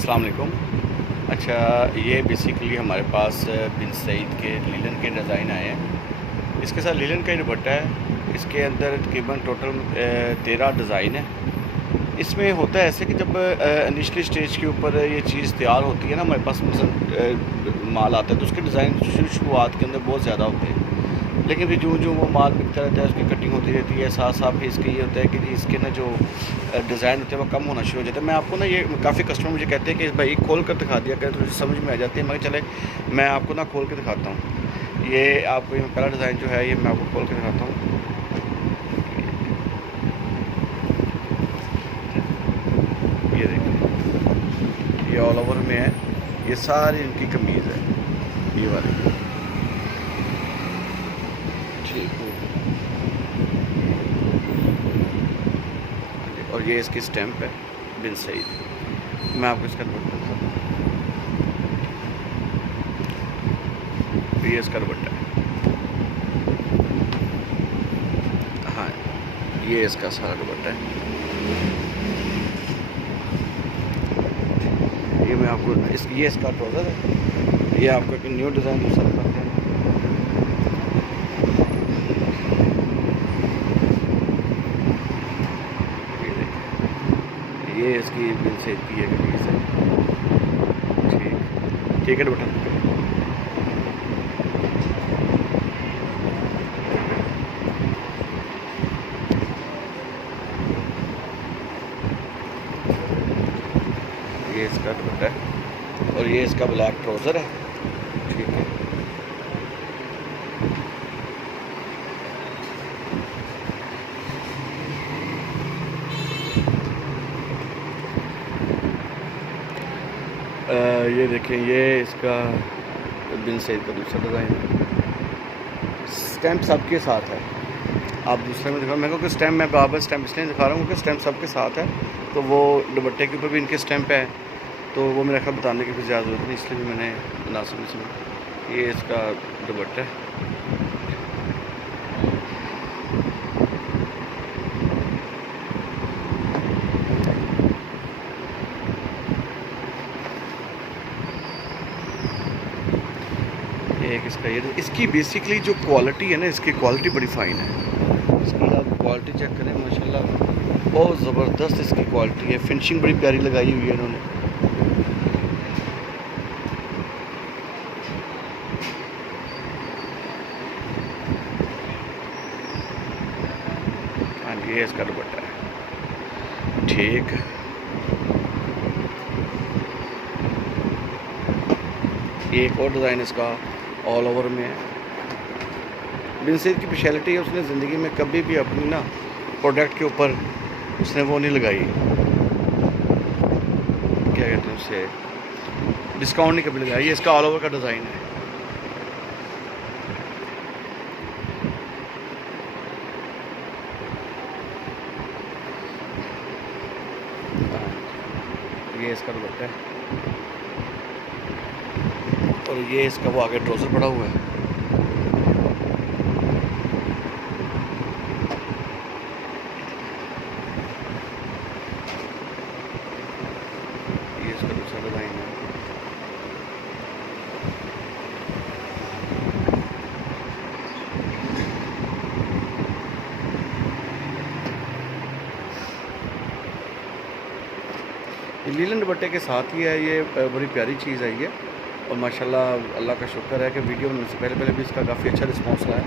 अस्सलाम वालेकुम। अच्छा, ये बेसिकली हमारे पास बिन सईद के लीलन के डिज़ाइन आए हैं। इसके साथ लीलन का ही दुपट्टा है। इसके अंदर तकरीबन टोटल 13 डिज़ाइन है। इसमें होता है ऐसे कि जब इनिशियली स्टेज के ऊपर ये चीज़ तैयार होती है ना, हमारे पास मसलन माल आता है तो उसके डिज़ाइन शुरुआत के अंदर बहुत ज़्यादा होते हैं। लेकिन फिर जो वो माल बिकता रहता है, उसकी कटिंग होती रहती है, साथ साथ फिर इसके ये होता है कि जी इसके ना जो डिज़ाइन होते हैं वो कम होना शुरू हो जाता है। मैं आपको ना ये काफ़ी कस्टमर मुझे कहते हैं कि भाई खोल कर दिखा दिया करें, थोड़ी समझ में आ जाती है। मगर चले मैं आपको ना खोल के दिखाता हूँ। ये आपको ये पहला डिज़ाइन जो है ये मैं आपको खोल के दिखाता हूँ। ये देखिए, ये ऑल ओवर में है, ये सारी इनकी कमीज़ है, ये वाली। ठीक है। और ये इसकी स्टैम्प है बिन सईद। मैं आपको इसका दुपट्टा दिखाता हूँ। ये इसका दुपट्टा है। हाँ, ये इसका सारा दुपट्टा है। ये मैं आपको ये इसका ट्राउज़र है। ये आपको एक न्यू डिज़ाइन दूसरा दिखाते हैं। ये इसकी बिन सईद की एक पीस है। ठीक ठीक है दुपट्टा। ये इसका दुपट्टा है और ये इसका ब्लैक ट्राउज़र है। ठीक है। ये देखें, ये इसका बिन सईद का दूसरा डिज़ाइन है। स्टैम्प सबके साथ है। आप दूसरे में दिखा, मैं कहूँ कि स्टैम्प मैं बार स्टैम्प इसलिए दिखा रहा हूँ क्योंकि स्टैम्प सबके साथ है। तो वो दुपट्टे के ऊपर भी इनके स्टैम्प है, तो वो मेरा ख्याल बताने की फिर ज़्यादा ज़रूरत नहीं, इसलिए भी मैंने मुनासिब इसमें। ये इसका दुपट्टा है। एक इसका ये, इसकी बेसिकली जो क्वालिटी है ना, इसकी क्वालिटी बड़ी फ़ाइन है। इसकी आप क्वालिटी चेक करें, माशाल्लाह बहुत ज़बरदस्त इसकी क्वालिटी है। फिनिशिंग बड़ी प्यारी लगाई हुई है इन्होंने। हाँ, ये इसका दुपट्टा है। ठीक। ये एक और डिज़ाइन इसका ऑल ओवर में है। बिन सईद की स्पेशलिटी है, उसने ज़िंदगी में कभी भी अपनी ना प्रोडक्ट के ऊपर उसने वो नहीं लगाई, क्या कहते हैं उसे, डिस्काउंट नहीं कभी लगाई। ये इसका ऑल ओवर का डिज़ाइन है। ये इसका दुपट्टा है और ये इसका वो आगे ट्राउज़र पड़ा हुआ है। ये इसका दूसरा डिज़ाइन है। ये लीलन दुपट्टे के साथ ही है। ये बड़ी प्यारी चीज़ है ये। और माशाल्लाह अल्लाह का शुक्र है कि वीडियो बनने से पहले भी इसका काफ़ी अच्छा रिस्पांस रहा है।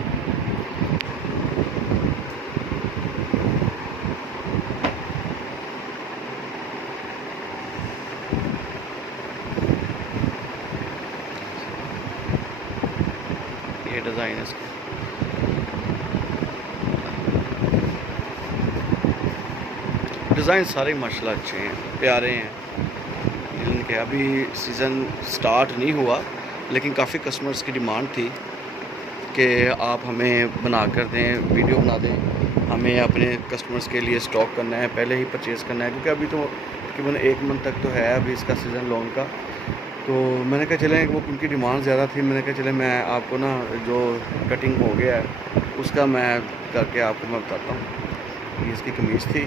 ये डिज़ाइन है इसका। डिज़ाइन सारे माशाल्लाह अच्छे हैं, प्यारे हैं। इनके अभी सीज़न स्टार्ट नहीं हुआ, लेकिन काफ़ी कस्टमर्स की डिमांड थी कि आप हमें बना कर दें, वीडियो बना दें, हमें अपने कस्टमर्स के लिए स्टॉक करना है, पहले ही परचेज़ करना है, क्योंकि अभी तो तकरीबन 1 मंथ तक तो है अभी इसका सीज़न लॉन्ग का। तो मैंने कहा चलें, वो उनकी डिमांड ज़्यादा थी, मैंने कहा चलें मैं आपको ना जो कटिंग हो गया है उसका मैं करके आपको मैं बताता हूँ। ये इसकी कमीज़ थी।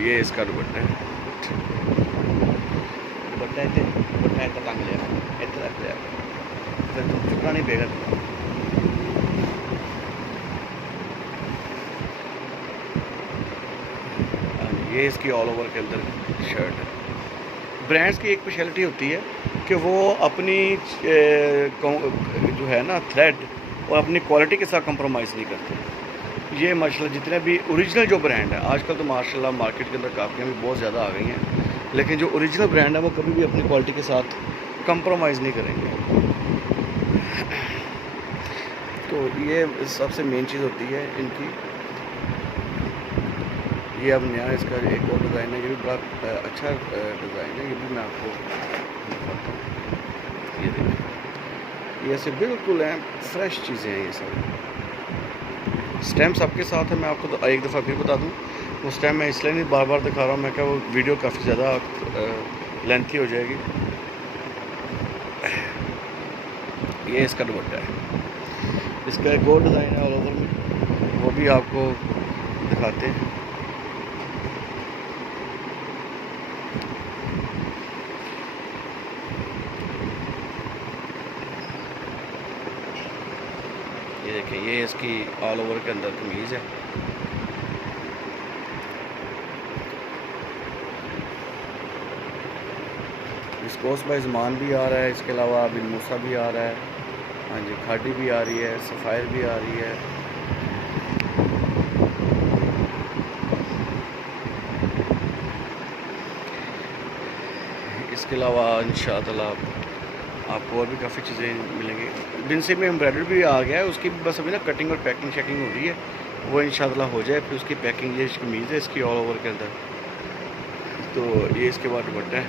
ये इसका दुपट्टा है। दुपट्टा इतना टांग लिया, इतना रख लिया, फिर चुपना नहीं पेगा। ये इसकी ऑल ओवर के अंदर शर्ट है। ब्रांड्स की एक स्पेशलिटी होती है कि वो अपनी जो है ना थ्रेड और अपनी क्वालिटी के साथ कंप्रोमाइज़ नहीं करते। ये माशाल्लाह जितने भी ओरिजिनल जो ब्रांड है, आजकल तो माशाल्लाह मार्केट के अंदर काफ़ियाँ भी बहुत ज़्यादा आ गई हैं, लेकिन जो ओरिजिनल ब्रांड है वो कभी भी अपनी क्वालिटी के साथ कंप्रोमाइज़ नहीं करेंगे। तो ये सबसे मेन चीज़ होती है इनकी। ये अब नया इसका एक और डिज़ाइन है, ये भी बड़ा अच्छा डिज़ाइन है, ये भी मैं आपको दिखाता हूँ। ये देखिए, ये ऐसे बिल्कुल हैं फ्रेश चीज़ें हैं ये सब। स्टैम्प्स आपके साथ है, मैं आपको तो एक दफ़ा फिर बता दूँ, वो स्टैम्प मैं इसलिए नहीं बार बार दिखा रहा हूँ, मैं क्या वो वीडियो काफ़ी ज़्यादा लेंथी हो जाएगी। ये इसका दुपट्टा है, इसका एक और डिज़ाइन है ऑल ओवर में, वो भी आपको दिखाते हैं। ये देखिए, ये इसकी ऑल ओवर के अंदर कमीज़ है। विस्कोस बाय ज़मान भी आ रहा है, इसके अलावा बिन मूसा भी आ रहा है, हाँ जी, खाटी भी आ रही है, सफ़ायर भी आ रही है। इसके अलावा इंशाअल्लाह आपको और भी काफ़ी चीज़ें मिलेंगी। बिनसी में एम्ब्रॉयडरी भी आ गया है, उसकी बस अभी ना कटिंग और पैकिंग शैकिंग हो रही है, वो इंशाअल्लाह हो जाए, फिर उसकी पैकिंग। ये कमीज़ है इसकी ऑल ओवर के अंदर, तो ये इसके बाद दुपट्टा है,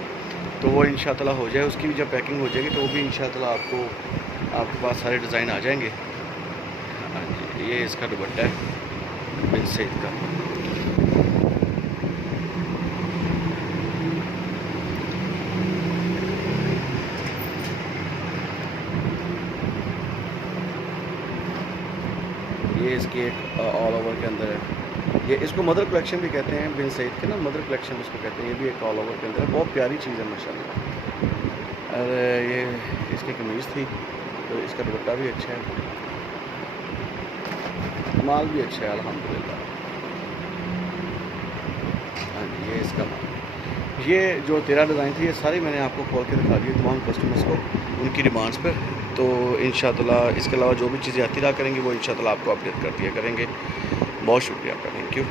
तो वो इंशाअल्लाह हो जाए, उसकी भी जब पैकिंग हो जाएगी तो वो भी इंशाअल्लाह आपके पास सारे डिज़ाइन आ जाएंगे। हाँ जी, ये इसका दुपट्टा है बिन सईद का। ये इसकी एक ऑल ओवर के अंदर है, ये इसको मदर कलेक्शन भी कहते हैं, बिन सईद के ना मदर कलेक्शन इसको कहते हैं। ये भी एक ऑल ओवर के अंदर है, बहुत प्यारी चीज़ है माशाल्लाह। और ये इसकी कमीज़ थी, तो इसका दुपट्टा भी अच्छा है, माल भी अच्छा है अल्हम्दुलिल्लाह। हाँ जी, ये इसका माल। ये जो 13 डिज़ाइन थी, ये सारी मैंने आपको खोल के दिखा दी तमाम कस्टमर्स को उनकी डिमांड्स पर। तो इंशाअल्लाह इसके अलावा जो भी चीज़ें आती रहा करेंगी वो इंशाअल्लाह आपको अपडेट कर दिया करेंगे। बहुत शुक्रिया आपका, थैंक यू।